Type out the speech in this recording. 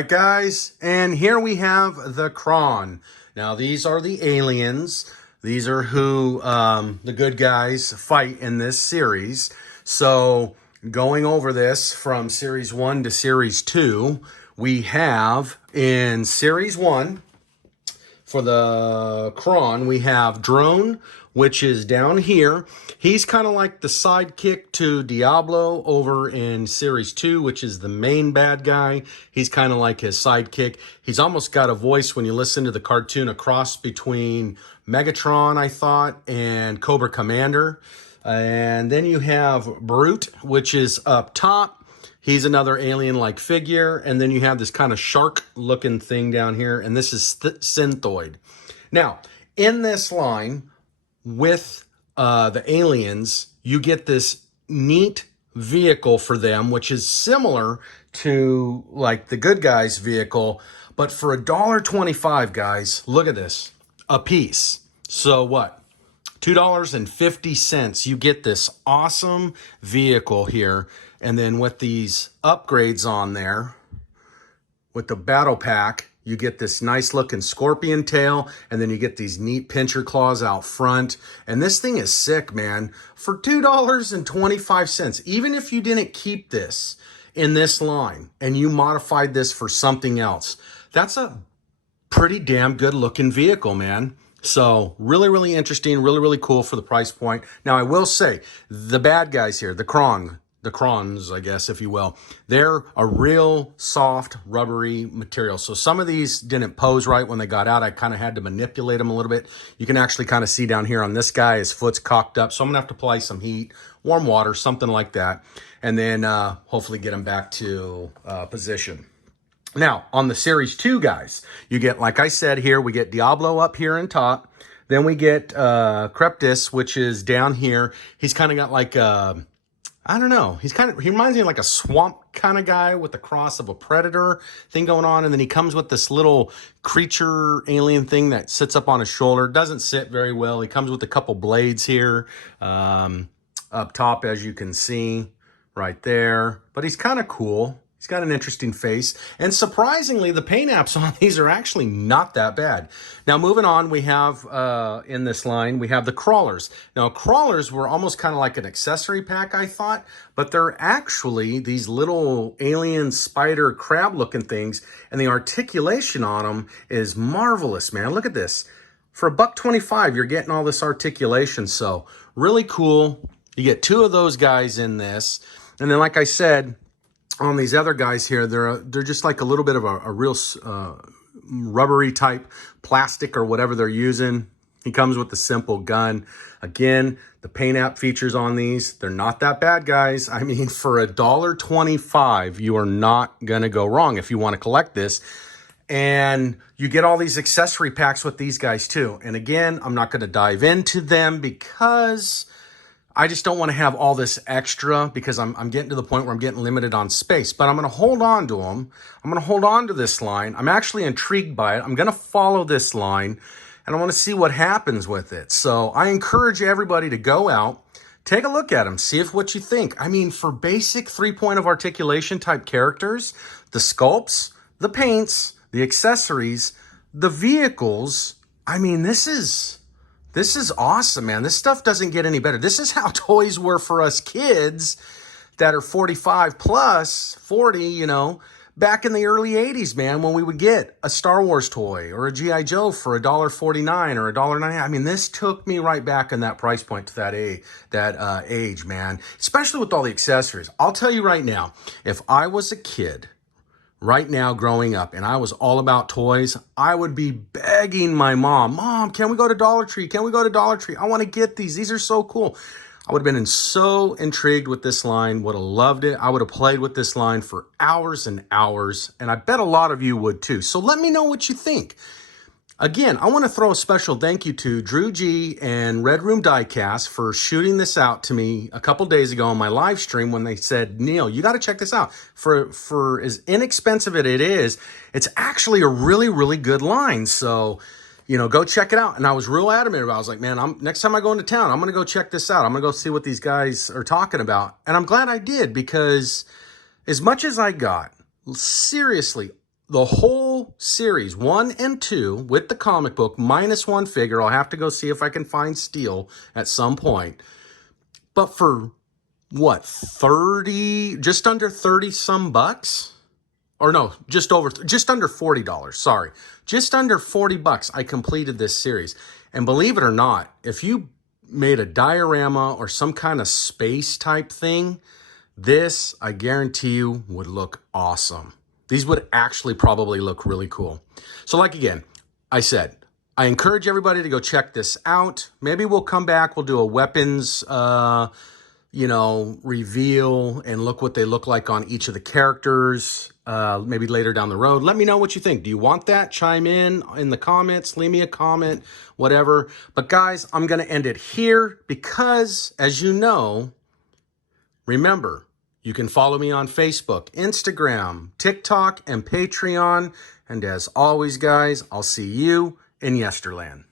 right, guys, and here we have the Kharn. Now, these are the aliens. These are who the good guys fight in this series. So, going over this from Series 1 to Series 2, we have in Series 1, for the Kharn, we have Drone, which is down here. He's kind of like the sidekick to Diablo over in Series 2, which is the main bad guy. He's kind of like his sidekick. He's almost got a voice when you listen to the cartoon, a cross between Megatron, I thought, and Cobra Commander. And then you have Brute, which is up top. He's another alien-like figure. And then you have this kind of shark-looking thing down here. And this is Synthoid. Now, in this line, with the aliens, you get this neat vehicle for them, which is similar to like the good guys vehicle, but for $1.25, guys, look at this, a piece. So what? $2.50, you get this awesome vehicle here. And then with these upgrades on there, with the battle pack, you get this nice looking scorpion tail, and then you get these neat pincher claws out front. And this thing is sick, man. For $2.25, even if you didn't keep this in this line and you modified this for something else, that's a pretty damn good looking vehicle, man. So really, really interesting, really, really cool for the price point. Now, I will say, the bad guys here, the Kharns, I guess, if you will, they're a real soft, rubbery material. So some of these didn't pose right when they got out. I kind of had to manipulate them a little bit. You can actually kind of see down here on this guy, his foot's cocked up. So I'm going to have to apply some heat, warm water, something like that. And then hopefully get them back to position. Now, on the Series 2, guys, you get, like I said here, we get Diablo up here in top. Then we get Kreptus, which is down here. He's kind of got like a, I don't know. He reminds me of like a swamp kind of guy with the cross of a predator thing going on. And then he comes with this little creature alien thing that sits up on his shoulder. Doesn't sit very well. He comes with a couple blades here up top, as you can see right there. But he's kind of cool. He's got an interesting face. And surprisingly, the paint apps on these are actually not that bad. Now, moving on, we have, in this line, we have the crawlers. Now, crawlers were almost kind of like an accessory pack, I thought. But they're actually these little alien spider crab-looking things. And the articulation on them is marvelous, man. Look at this. For $1.25, you're getting all this articulation. So, really cool. You get two of those guys in this. And then, like I said, on these other guys here, they're just like a little bit of a real rubbery type plastic or whatever they're using. He comes with the simple gun. Again, the paint app features on these, they're not that bad, guys. I mean, for $1.25, you are not going to go wrong if you want to collect this. And you get all these accessory packs with these guys too. And again, I'm not going to dive into them because I just don't want to have all this extra because I'm getting to the point where I'm getting limited on space. But I'm going to hold on to them. I'm going to hold on to this line. I'm actually intrigued by it. I'm going to follow this line, and I want to see what happens with it. So I encourage everybody to go out, take a look at them, see if what you think. I mean, for basic 3-point of articulation type characters, the sculpts, the paints, the accessories, the vehicles, I mean, this is awesome, man. This stuff doesn't get any better. This is how toys were for us kids that are 45 plus, 40, you know, back in the early 80s, man, when we would get a Star Wars toy or a G.I. Joe for $1.49 or $1.99. I mean, this took me right back in that price point to that age, man, especially with all the accessories. I'll tell you right now, if I was a kid right now growing up and I was all about toys, I would be begging my mom, can we go to Dollar Tree? Can we go to Dollar Tree? I want to get these. These are so cool. I would have been so intrigued with this line, would have loved it. I would have played with this line for hours and hours, and I bet a lot of you would too. So let me know what you think. Again, I want to throw a special thank you to Drew G and Red Room Diecast for shooting this out to me a couple days ago on my live stream when they said, Neil, you got to check this out. For as inexpensive as it is, it's actually a really, really good line. So, you know, go check it out. And I was real adamant about it. I was like, man, next time I go into town, I'm going to go check this out. I'm going to go see what these guys are talking about. And I'm glad I did, because as much as I got, seriously, the whole series, 1 and 2, with the comic book, minus one figure. I'll have to go see if I can find steel at some point. But for, what, 30, just under 30 some bucks? Or no, just under $40, sorry. Just under 40 bucks, I completed this series. And believe it or not, if you made a diorama or some kind of space type thing, this, I guarantee you, would look awesome. These would actually probably look really cool. So like again, I said, I encourage everybody to go check this out. Maybe we'll come back, we'll do a weapons, reveal and look what they look like on each of the characters, maybe later down the road. Let me know what you think. Do you want that? Chime in the comments, leave me a comment, whatever. But guys, I'm going to end it here because, as you know, remember, you can follow me on Facebook, Instagram, TikTok, and Patreon. And as always, guys, I'll see you in Yesterland.